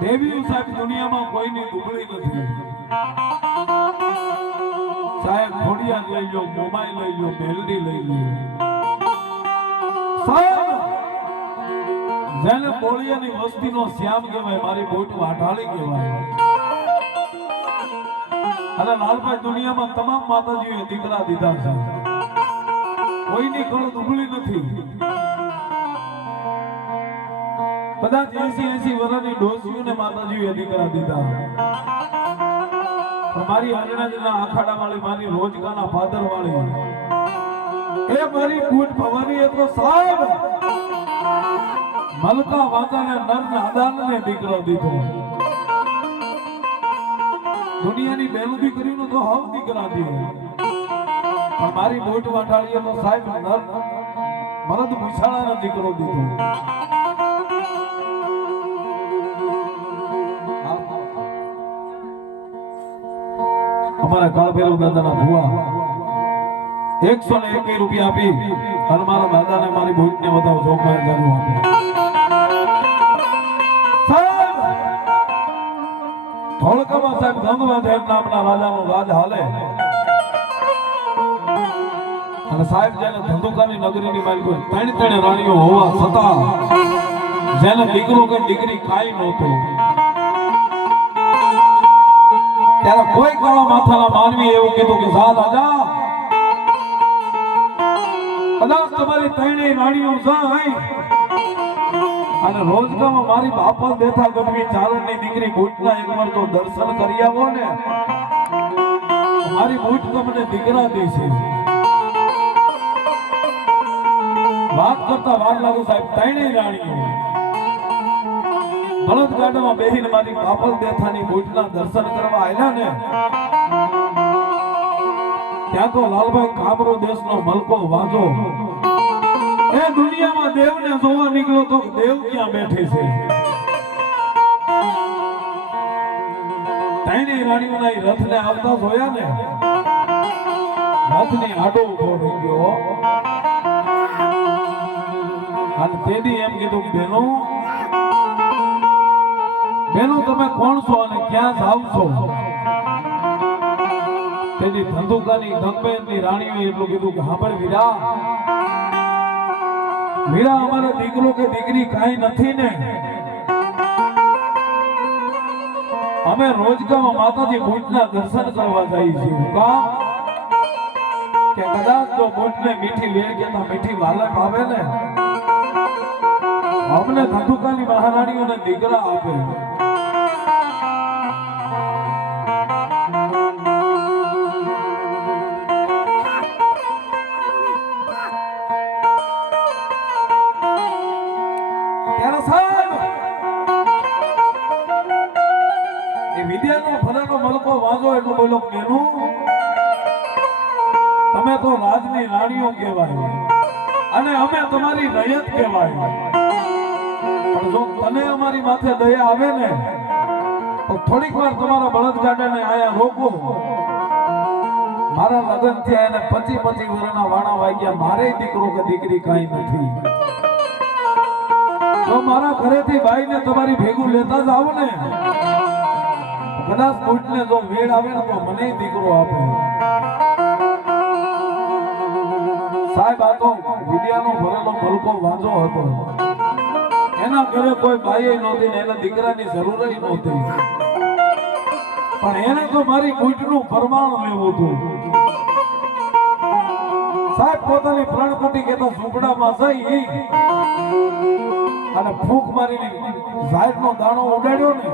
દેવી સાહેબ દુનિયામાં કોઈની દુબળી નથી. સાહેબ ઘોડિયા લઈ લો, મોબાઈલ લઈ લો, મેલડી લઈ લો. સાહેબ જેને બોળિયાની વસ્તીનો શ્યામ કહેવાય, મારી બોટ વાઢાળી કહેવાય. અને લાલભાઈ દુનિયામાં તમામ માતાજીઓએ દીકરા દીધા છે. કોઈની કળ દુબળી નથી. કદાચ 80 વર્ષની ડોસીઓને માતાજીએ દીકરા દીધા. મારી આંગણાના આખાડા વાળી, મારી રોજગાના ફાધર વાળી, એ મારી ફૂટ ભવાની એ તો સાહેબ મલકા વાંચાને નર નાદાનને દીકરો દીધો. દુનિયાની બેલું દીકરીનો તો હવ દીકરા દે, પણ મારી બોટ વાટાળીએ તો સાહેબ નર મરદ મુછાળાનો દીકરો દીધો. અમારા કાળભૈરવ દાદાના ભુવા 101 રૂપિયા આપી અને મારા દાદાને મારી ભૂતને બતાવો ચોકમાં જાણવું આપે. સાહેબ ધોળકામાં સાહેબ ગંગવાધેર નામના રાજાનો રાજ હાલે. અને સાહેબ જેને ધંધુકાની નગરીની માલિકો ત્રણ રાણીઓ હોવા છતાં જેને દીકરો કે દીકરી કાંઈ નહોતો, ત્યારે કોઈ કાળા માથાના માનવી એવું કીધું કે જા રાજા, કદાચ તમારી ત્રણેય રાણીઓ જાય અને રોજગામાં મારી બાપા દેથા ગઢવી ચારણની દીકરી બુટના એકવાર તો દર્શન કરી આવો ને, મારી બુટ તમને દીકરા દેશે. વાત કરતા વાર લાગુ સાહેબ, ત્રણેય રાણીઓ બળદ ગાડામાં બેહીને મારી બાપલ દેથાની બુટના દર્શન કરવા આવ્યા ને, ત્યાં તો લાલભાઈ કામરો દેશનો મલકો વાંજો એ દુનિયામાં દેવને જોવા નીકળ્યો તો દેવ ક્યાં બેઠે છે. ત્રણેય રાણીઓના રથને આવતા જોયા ને, રથની આડો ઉભો રહી ગયો અને તેદી એમ કીધું બેનો બેનો તમે કોણ છો અને ક્યાં જાવ છો? તેની ધંધુકાની ધનબેનની રાણીઓએ એટલું કીધું કે સાંભળ વીરા, વીરા અમારો દીકરો કે દીકરી કાંઈ નથી ને. અમે રોજગામાં માતાજી ભૂતના દર્શન કરવા જઈએ છીએ. કામ કે કદાચ જો ભૂતને મીઠી વેળ કેતા મીઠી વાલક આવે ને, અમને ધંધુકાની મહારાણીઓને દીકરા આપે. ત્યારે સાહેબ એ વિદ્યાનો ફરાનો મલકો વાંચો એટલું બોલો, મેનું તમે તો રાજની રાણીઓ કહેવાય અને અમે તમારી રયત કહેવાય. પણ જો તને અમારી માથે દયા આવે ને તો થોડીક વાર તમારા બળદગાડાને આયા રોકો. મારા લગ્ન થયા એને 25 વર્ષના વાણા વાગ્યા, મારે દીકરો કે દીકરી કાંઈ નથી. જો મારા ઘરેથી ભાઈને તમારી ભેગું લેતા જ આવો ને, કદાચ કોઈને જો વેળ આવે ને તો મને દીકરો આપે. સાહેબ આ તો વિદ્યાનો ભરેલો મલકો વાંચો હતો. એના ઘરે કોઈ ભાઈ નહોતી ને એના દીકરાની જરૂર નહોતી, પણ એને તો મારી કુટનું પ્રમાણ લેવું હતું. સાહેબ પોતાની પ્રાણકુટી કેતા ઝૂંપડામાં જઈ અને ફૂંક મારીને ઝાડનો દાણો ઉડાડ્યો ને,